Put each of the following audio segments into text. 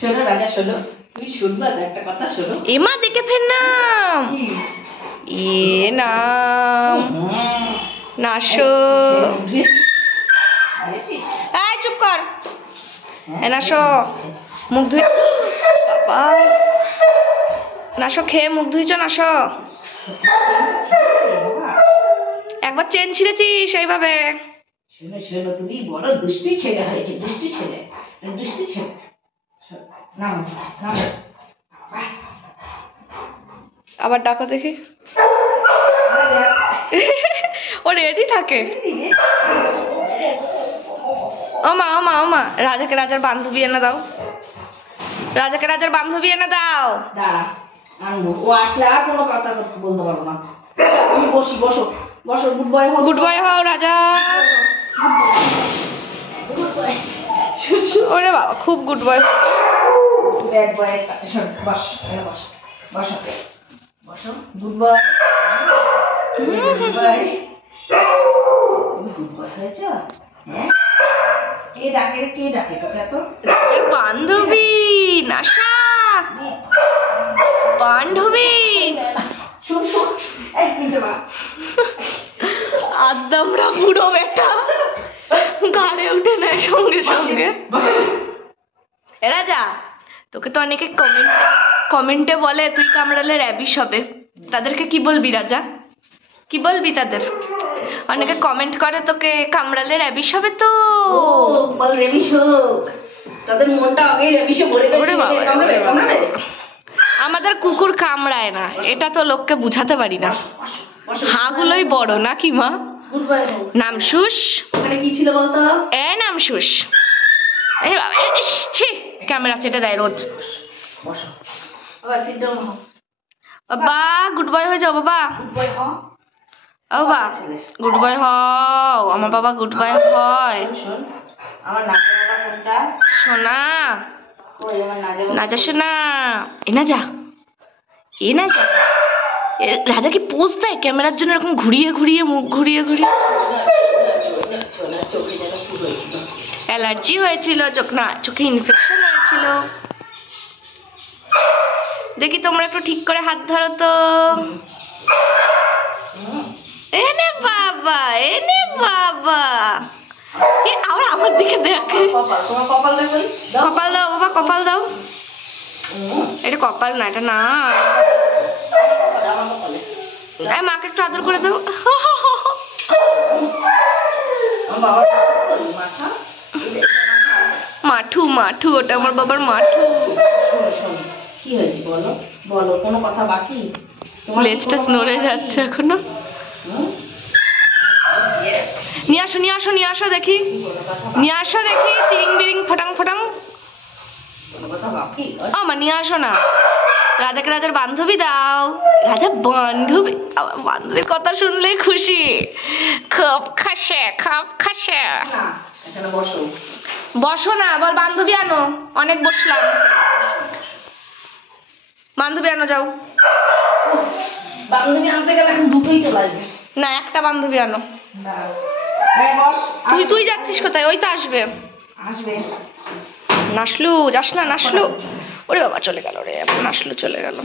শোনো রাজা, শোনো, তুমি শুনবা তো একটা কথা, শোনো। এমা দেখে ফের নাম, এ নাম নাশো। এই চুপ কর, এ নাশো মুখ ধুই। বাবা নাশো খেয়ে মুখ ধুইছ নাশো। একবার চেন ছিঁড়েছিস এইভাবে। শোনো শোনো, তুমি বড় দুষ্টি ছেলে হয়েছে, দুষ্টি ছেলে, দুষ্টি ছেলে। নাম নাম আবার ডাকো দেখি। ও রেডি থাকে। ওমা ওমা ওমা, রাজাকে রাজার বান্ধবী এনে দাও, রাজাকে রাজার বান্ধবী এনে দাও। দাঁড়া আনবো, ও আসলে আর কোনো কথা বলতে পারবো না। তুমি বসি, বসো বসো। গুড বয় হও, গুড বয় হও রাজা। Good boy. ওরে বাবা খুব গুড বয়। Bad boy. বস, বস বসো বসো। Good boy, good boy. তুমি গুড বয় হয়েছ। হ্যাঁ, কে ডাকে, কে ডাকে তোকে এত? রাজার বান্ধবী নাশা, বান্ধবী। শোন শোন, এই কিনতে বা আদামরা পুরো বেটা গাড়ে উঠে নেয় সঙ্গে সঙ্গে। এ রাজা, তোকে তো অনেকে কমেন্টে বলে তুই কামড়ালে র্যাবিশ হবে, তাদেরকে কি বলবি রাজা? কি বলবি তাদের? অনেকে কমেন্ট করে তোকে কামড়ালে র্যাবিশ হবে তো। বল র্যাবিশ হোক, তাদের মনটা আগেই র্যাবিশে ভরে গেছে। কামড়াবে কামড়াবে। আমাদের কুকুর কামড়ায় না, এটা তো লোককে বুঝাতে পারি না। হাগুলোই বড় নাকি মা? Good bye. নামশুস, ওখানে কি ছিল বলতো? এ নামশুস। এই বাবা, ছি, ক্যামেরা চেটে দেয় রোজ। বসো বাবা, সিট ডাউন হও। বাবা গুড বয় হয়ে যাও বাবা। গুড বয় হও বাবা, গুড বয় হও। আমার বাবা গুড বয় হয়। শোন, আমার নাজা বাবা কোনটা? সোনা, কই আমার নাজা বাবা? নাজা সোনা, এ না যা, এ না যা। রাজা কি পোজ দেয় ক্যামেরার জন্য এরকম ঘুরিয়ে ঘুরিয়ে, মুখ ঘুরিয়ে ঘুরিয়ে? চোখে যেন ফুল হয়েছিল, অ্যালার্জি হয়েছিল, চোখে ইনফেকশন হয়েছিল। দেখি তোমরা একটু ঠিক করে হাত ধরো তো। এনে বাবা, এনে বাবা। আবার আমার দিকে দেখে। কপাল দেখো, কপাল দাও বাবা, কপাল দাও। এটা কপাল না, এটা না। মাকে একটু আদর করে দাও। মাঠু মাঠু, ওটা আমার বাবার মাঠু। কি হয়েছে বলো, বলো, কোনো কথা বাকি? লেজটা নড়ে যাচ্ছে এখনো। নিয়ে আসো নিয়ে আসো নিয়ে আসো দেখি, নিয়ে আসো দেখি। তিরিং বিরিং ফটাং ফটাং। আমা নিয়ে আসো না। রাজাকে রাজার বান্ধবী দাও। রাজা বান্ধবী, বান্ধবীর কথা শুনলে খুশি, খুব খাসে, খুব খাসে। বসো, বসো না, বল বান্ধবী আনো। অনেক বসলাম, বান্ধবী আনো যাও। বান্ধবী আনতে গেলে এখন দুটোই চলে আসবে। না, একটা বান্ধবী আনো। তুই যাচ্ছিস কোথায়? ওই তো আসবে। আসবে নাসলু, যাস না নাসলু। ওরে বাবা চলে গেল রে, নাসলু চলে গেল।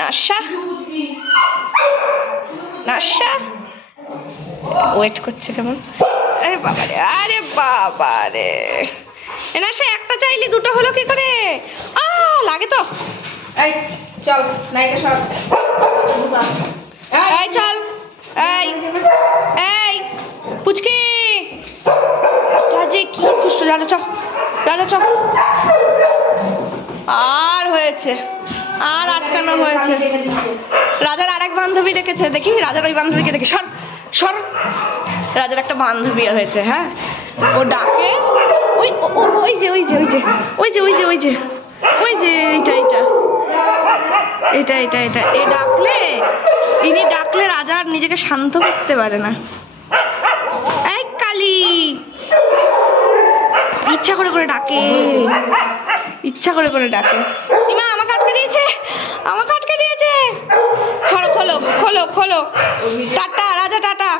নাসা, নাসা ওয়েট করছে কেমন। আরে বাবা রে, আরে বাবা রে। এ নাসা, একটা চাইলে দুটো হলো কি করে? লাগে তো। এই চল, নাইকা সব। এই চল, এই এই পুচকি, রাজে কি দুষ্ট। রাজা চ, রাজা চ। আর হয়েছে, আর আটকানো হয়েছে। রাজার আরেক বান্ধবী দেখেছে, দেখি রাজার ওই বান্ধবীকে দেখি। সর সর, রাজার একটা বান্ধবী হয়েছে। হ্যাঁ, ও ডাকে, ওই ওই যে ওই যে ওই যে ওই যে ওই যে ওই যে ওই যে এইটা এইটা এটা এটা এটা এ ডাকলে, ইনি ডাকলে রাজা আর নিজেকে শান্ত করতে পারে না। এই কালী, ইচ্ছা করে করে ডাকে, ইচ্ছা করে করে ডাকে। ইমা আমাকে আটকে দিয়েছে, আমাকে আটকে দিয়েছে। খোলো খোলো খোলো খোলো। টাটা রাজা, টাটা।